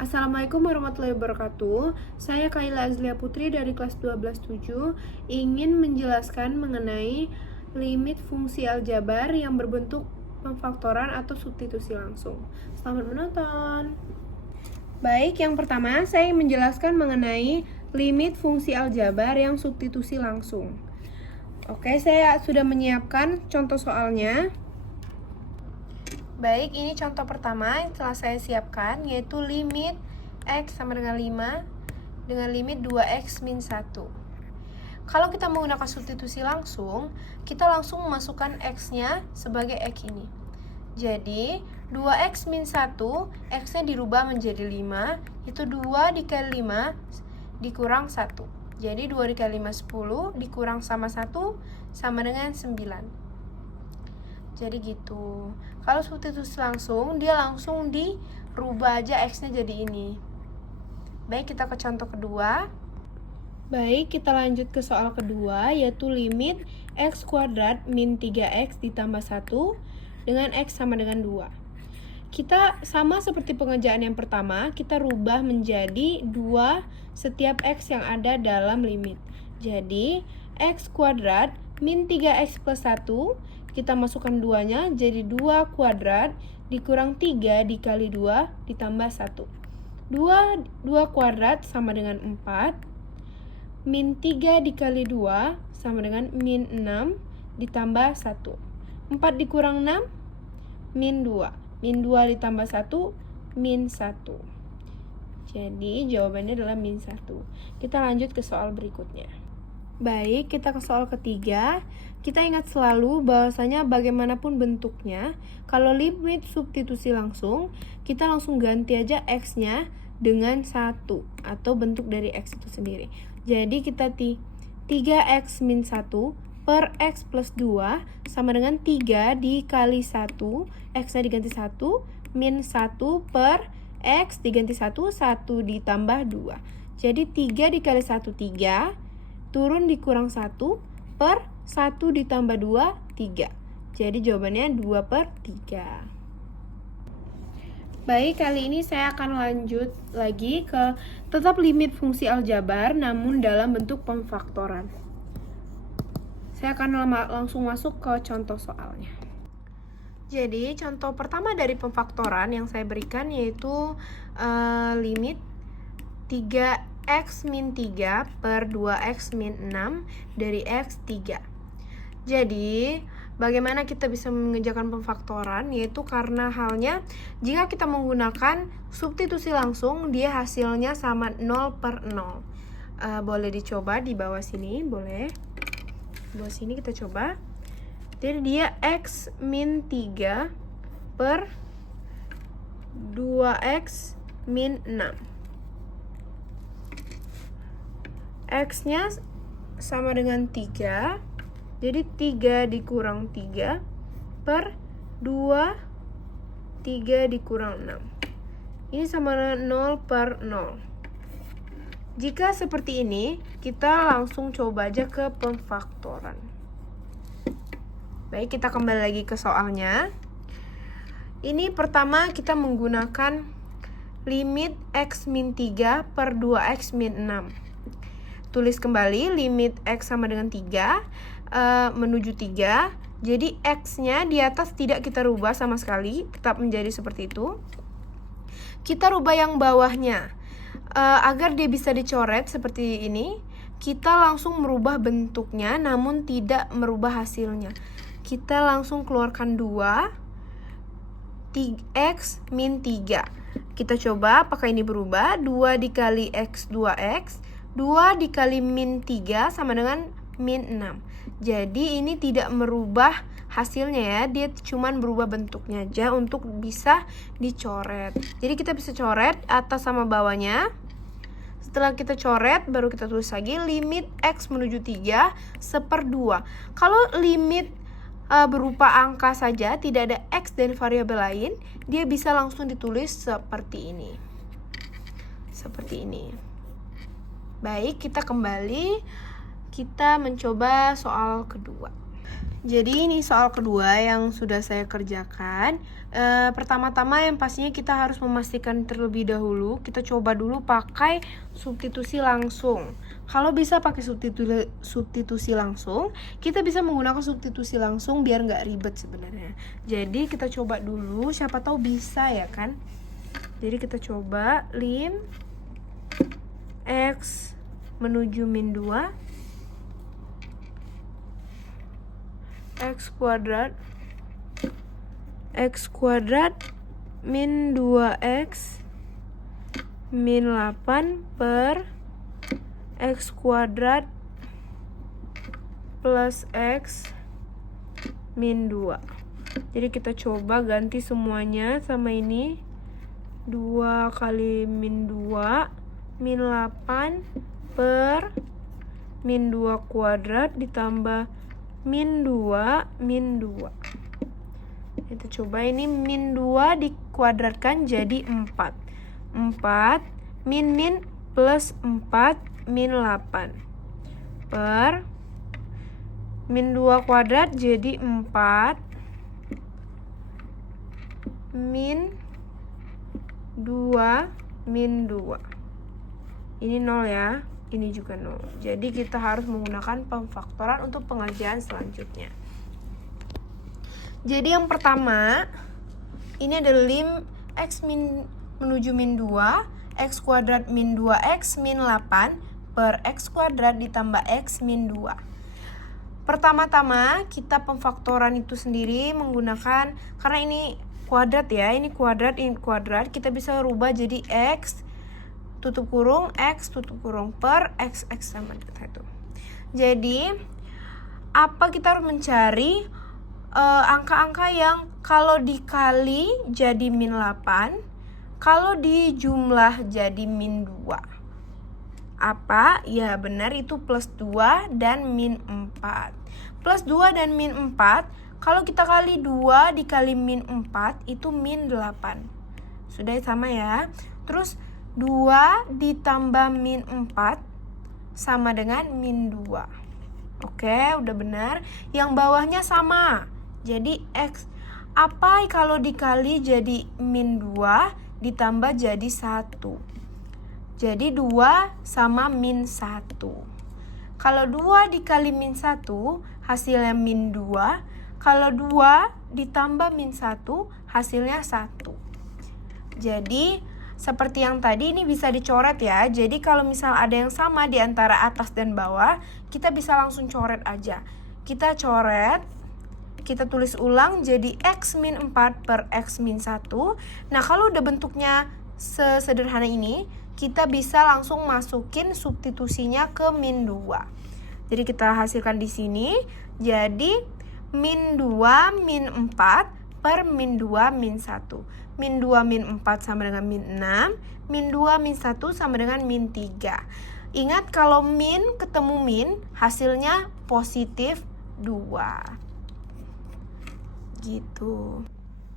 Assalamualaikum warahmatullahi wabarakatuh. Saya Kaila Azlia Putri dari kelas 12-7 ingin menjelaskan mengenai limit fungsi aljabar yang berbentuk pemfaktoran atau substitusi langsung. Selamat menonton. Baik, yang pertama saya menjelaskan mengenai limit fungsi aljabar yang substitusi langsung. Oke, saya sudah menyiapkan contoh soalnya. Baik, ini contoh pertama yang telah saya siapkan, yaitu limit X sama dengan 5 dengan limit 2X min 1. Kalau kita menggunakan substitusi langsung, kita langsung memasukkan X-nya sebagai X ini. Jadi, 2X min 1, X-nya dirubah menjadi 5, itu 2 dikali 5 dikurang 1. Jadi, 2 dikali 5, 10, dikurang sama 1, sama dengan 9. Jadi gitu. Kalau substitusi langsung, dia langsung dirubah aja X-nya jadi ini. Baik, kita ke contoh kedua. Baik, kita lanjut ke soal kedua, yaitu limit X kuadrat min 3X ditambah 1 dengan X sama dengan 2. Kita sama seperti pengerjaan yang pertama, kita rubah menjadi 2 setiap X yang ada dalam limit. Jadi, X kuadrat min 3X plus 1, kita masukkan 2-nya jadi 2 kuadrat dikurang 3 dikali 2 ditambah 1. 2 kuadrat sama dengan 4. Min 3 dikali 2 sama dengan min 6 ditambah 1. 4 dikurang 6, min 2. Min 2 ditambah 1, min 1. Jadi jawabannya adalah min 1. Kita lanjut ke soal berikutnya. Baik, kita ke soal ketiga. Kita ingat selalu bahwasanya bagaimanapun bentuknya, kalau limit substitusi langsung, kita langsung ganti aja X-nya dengan 1 atau bentuk dari X itu sendiri. Jadi kita 3X min 1 per X plus 2 sama dengan 3 dikali 1, X-nya diganti 1, min 1 per X diganti 1, 1 ditambah 2. Jadi 3 dikali 1, 3, turun dikurang 1 per 1 ditambah 2, 3. Jadi jawabannya 2 per 3. Baik, kali ini saya akan lanjut lagi ke tetap limit fungsi aljabar namun dalam bentuk pemfaktoran. Saya akan langsung masuk ke contoh soalnya. Jadi contoh pertama dari pemfaktoran yang saya berikan yaitu limit 3X min 3 per 2X min 6 dari X 3. Jadi, bagaimana kita bisa mengerjakan pemfaktoran? Yaitu karena halnya, jika kita menggunakan substitusi langsung, dia hasilnya sama 0 per 0. Boleh dicoba di bawah sini, boleh. Di bawah sini kita coba. Jadi dia X min 3 per 2X min 6. X-nya sama dengan 3, jadi 3 dikurang 3 per 2, 3 dikurang 6. Ini sama dengan 0 per 0. Jika seperti ini, kita langsung coba aja ke pemfaktoran. Baik, kita kembali lagi ke soalnya. Ini pertama kita menggunakan limit X min 3 per 2X min 6. Tulis kembali limit X sama dengan 3 menuju 3. Jadi X-nya di atas tidak kita rubah sama sekali, tetap menjadi seperti itu. Kita rubah yang bawahnya. Agar dia bisa dicoret seperti ini, kita langsung merubah bentuknya namun tidak merubah hasilnya. Kita langsung keluarkan 2 X min 3. Kita coba apakah ini berubah. 2 dikali X 2X, 2 dikali min 3 sama dengan min 6. Jadi ini tidak merubah hasilnya ya, dia cuma berubah bentuknya aja untuk bisa dicoret. Jadi kita bisa coret atas sama bawahnya. Setelah kita coret, baru kita tulis lagi limit X menuju 3 1/2. Kalau limit berupa angka saja, tidak ada X dan variabel lain, dia bisa langsung ditulis seperti ini. Seperti ini. Baik, kita kembali. Kita mencoba soal kedua. Jadi ini soal kedua yang sudah saya kerjakan. Pertama-tama yang pastinya kita harus memastikan terlebih dahulu. Kita coba dulu pakai substitusi langsung. Kalau bisa pakai substitusi langsung, kita bisa menggunakan substitusi langsung biar nggak ribet sebenarnya. Jadi kita coba dulu, siapa tahu bisa ya kan. Jadi kita coba lim X menuju min 2 X kuadrat min 2X min 8 per X kuadrat plus X min 2. Jadi kita coba ganti semuanya sama ini. 2 kali min 2 min 8 per min 2 kuadrat ditambah min 2 min 2. Kita coba ini min 2 dikuadratkan jadi 4 min plus 4 min 8 per min 2 kuadrat jadi 4 min 2 min 2. Ini 0 ya. Ini juga 0. Jadi kita harus menggunakan pemfaktoran untuk pengerjaan selanjutnya. Jadi yang pertama, ini adalah lim X menuju min 2, X kuadrat min 2X min 8 per X kuadrat ditambah X min 2. Pertama-tama kita pemfaktoran itu sendiri menggunakan, karena ini kuadrat ya, ini kuadrat, kita bisa rubah jadi X tutup kurung X tutup kurung per X sama dengan 1. Jadi apa kita harus mencari angka-angka yang kalau dikali jadi min 8, kalau dijumlah jadi min 2. Apa? Ya benar, itu plus 2 dan min 4. Plus 2 dan min 4, kalau kita kali 2 dikali min 4 itu min 8. Sudah sama ya. Terus 2 ditambah min 4 sama dengan min 2. Oke, udah benar. Yang bawahnya sama. Jadi X apa kalau dikali jadi min 2 ditambah jadi 1. Jadi 2 sama min 1. Kalau 2 dikali min 1 hasilnya min 2. Kalau 2 ditambah min 1 hasilnya 1. Jadi seperti yang tadi ini bisa dicoret ya. Jadi kalau misal ada yang sama di antara atas dan bawah, kita bisa langsung coret aja. Kita coret, kita tulis ulang jadi X min 4 per X min 1. Nah kalau udah bentuknya sesederhana ini, kita bisa langsung masukin substitusinya ke min 2. Jadi kita hasilkan di sini, jadi min 2 min 4 per min 2 min 1. Min 2 min 4 sama dengan min 6. Min 2 min 1 sama dengan min 3. Ingat kalau min ketemu min, hasilnya positif 2. Gitu.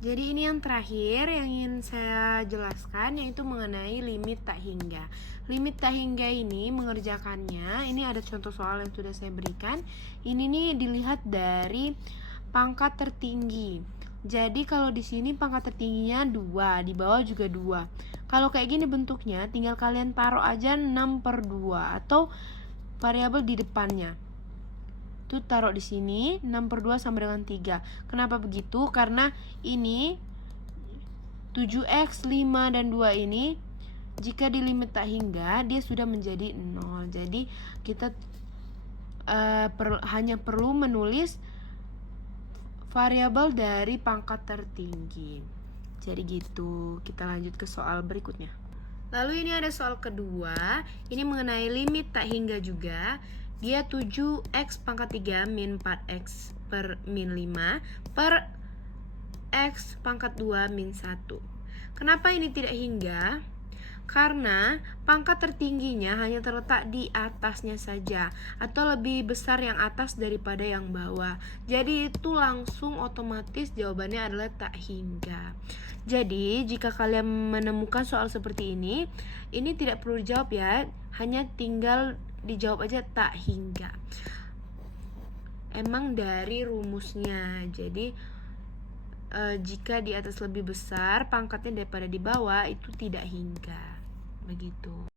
Jadi ini yang terakhir yang ingin saya jelaskan, yaitu mengenai limit tak hingga. Limit tak hingga ini mengerjakannya, ini ada contoh soal yang sudah saya berikan. Ini nih dilihat dari pangkat tertinggi. Jadi kalau di sini pangkat tertingginya 2, di bawah juga 2. Kalau kayak gini bentuknya, tinggal kalian taruh aja 6/2 atau variabel di depannya. Itu taruh di sini, 6/2 sama dengan 3. Kenapa begitu? Karena ini 7X, 5 dan 2 ini jika di limit tak hingga dia sudah menjadi 0. Jadi kita hanya perlu menulis variabel dari pangkat tertinggi. Jadi gitu. Kita lanjut ke soal berikutnya. Lalu ini ada soal kedua. Ini mengenai limit tak hingga juga. Dia 7X pangkat 3 min 4X per min 5 per X pangkat 2 min 1. Kenapa ini tidak hingga? Karena pangkat tertingginya hanya terletak di atasnya saja, atau lebih besar yang atas daripada yang bawah. Jadi itu langsung otomatis jawabannya adalah tak hingga. Jadi jika kalian menemukan soal seperti ini tidak perlu dijawab ya, hanya tinggal dijawab aja tak hingga. emang dari rumusnya. Jadi jika di atas lebih besar pangkatnya daripada di bawah itu tidak hingga. Begitu.